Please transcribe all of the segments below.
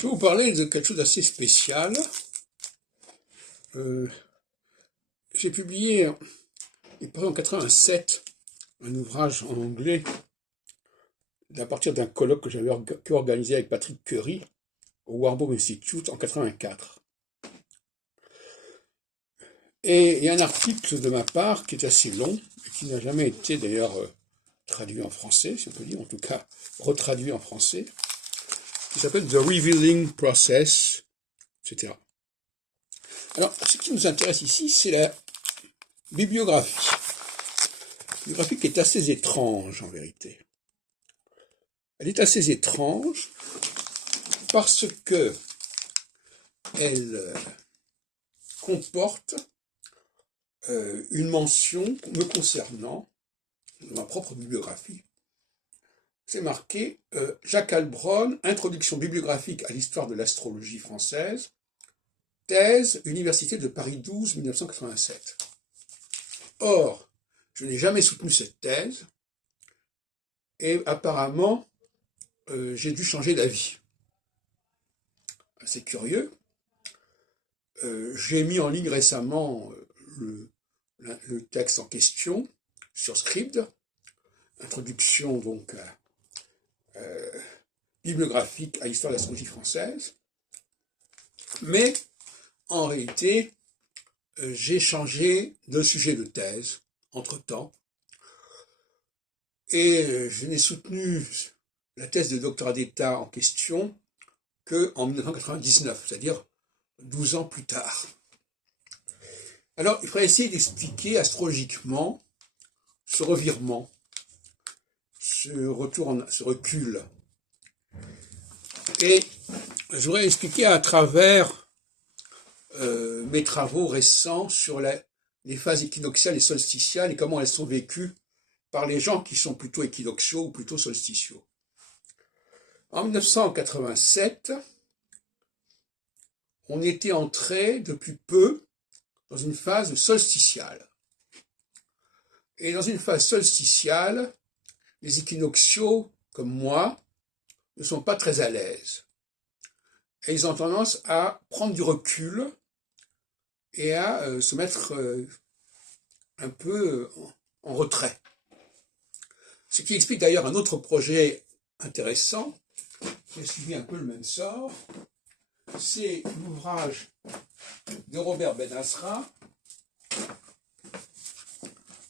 Je vais vous parler de quelque chose d'assez spécial. J'ai publié, il paraît en 87, un ouvrage en anglais à partir d'un colloque que j'avais organisé avec Patrick Curry au Warburg Institute en 84. Et il y a un article de ma part qui est assez long, et qui n'a jamais été d'ailleurs traduit en français, si on peut dire, en tout cas retraduit en français, qui s'appelle The Revealing Process, etc. Alors, ce qui nous intéresse ici, c'est la bibliographie. Une bibliographie qui est assez étrange, en vérité. Elle est assez étrange parce que elle comporte une mention me concernant, dans ma propre bibliographie. C'est marqué Jacques Heilbronn, introduction bibliographique à l'histoire de l'astrologie française, thèse, Université de Paris 12, 1987. Or, je n'ai jamais soutenu cette thèse, et apparemment, j'ai dû changer d'avis. C'est curieux. J'ai mis en ligne récemment le texte en question sur Scribd, introduction donc bibliographique à l'histoire de l'astrologie française, mais en réalité, j'ai changé de sujet de thèse entre-temps, et je n'ai soutenu la thèse de doctorat d'État en question qu'en 1999, c'est-à-dire 12 ans plus tard. Alors, il faudrait essayer d'expliquer astrologiquement ce revirement, ce recul. Et je voudrais expliquer à travers mes travaux récents sur les phases équinoxiales et solsticiales et comment elles sont vécues par les gens qui sont plutôt équinoxiaux ou plutôt solsticiaux. En 1987, on était entré depuis peu dans une phase solsticiale. Et dans une phase solsticiale, les équinoxiaux, comme moi, ne sont pas très à l'aise. Et ils ont tendance à prendre du recul et à se mettre un peu en retrait. Ce qui explique d'ailleurs un autre projet intéressant, qui a suivi un peu le même sort. C'est l'ouvrage de Robert Ben Asra,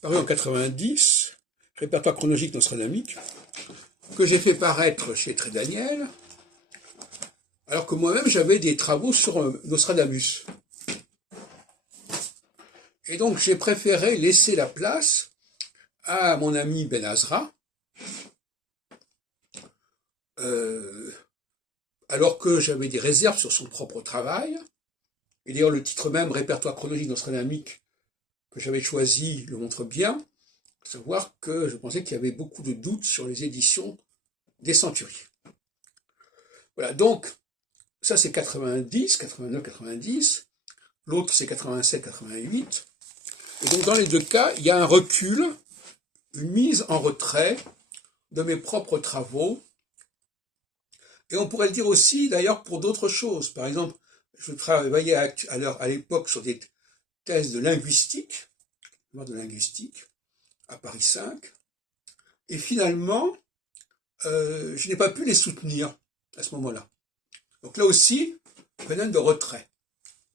paru en 90, répertoire chronologique nostradamuque, que j'ai fait paraître chez Trédaniel, alors que moi-même j'avais des travaux sur Nostradamus. Et donc j'ai préféré laisser la place à mon ami Ben Asra, alors que j'avais des réserves sur son propre travail. Et d'ailleurs le titre même, répertoire chronologique nostradamuque, que j'avais choisi, le montre bien, à savoir que je pensais qu'il y avait beaucoup de doutes sur les éditions des Centuries. Voilà, donc ça c'est 90, 89, 90, l'autre c'est 87, 88, et donc dans les deux cas, il y a un recul, une mise en retrait de mes propres travaux, et on pourrait le dire aussi d'ailleurs pour d'autres choses. Par exemple, je travaillais à l'époque sur des thèses de linguistique à Paris 5, et finalement, je n'ai pas pu les soutenir à ce moment-là. Donc là aussi, phénomène de retrait.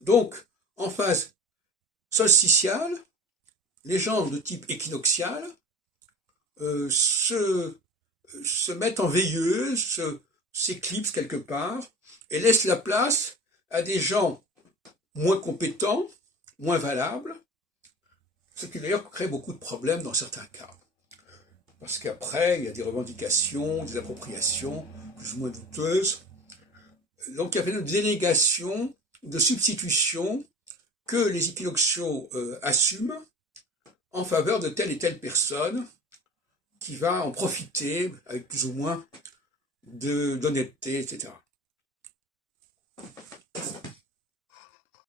Donc, en phase solsticiale, les gens de type équinoxial se mettent en veilleuse, s'éclipsent quelque part, et laissent la place à des gens moins compétents, moins valables, ce qui d'ailleurs crée beaucoup de problèmes dans certains cas. Parce qu'après, il y a des revendications, des appropriations, plus ou moins douteuses. Donc il y a une délégation, de substitution que les équinoxiaux assument en faveur de telle et telle personne qui va en profiter avec plus ou moins d'honnêteté, etc.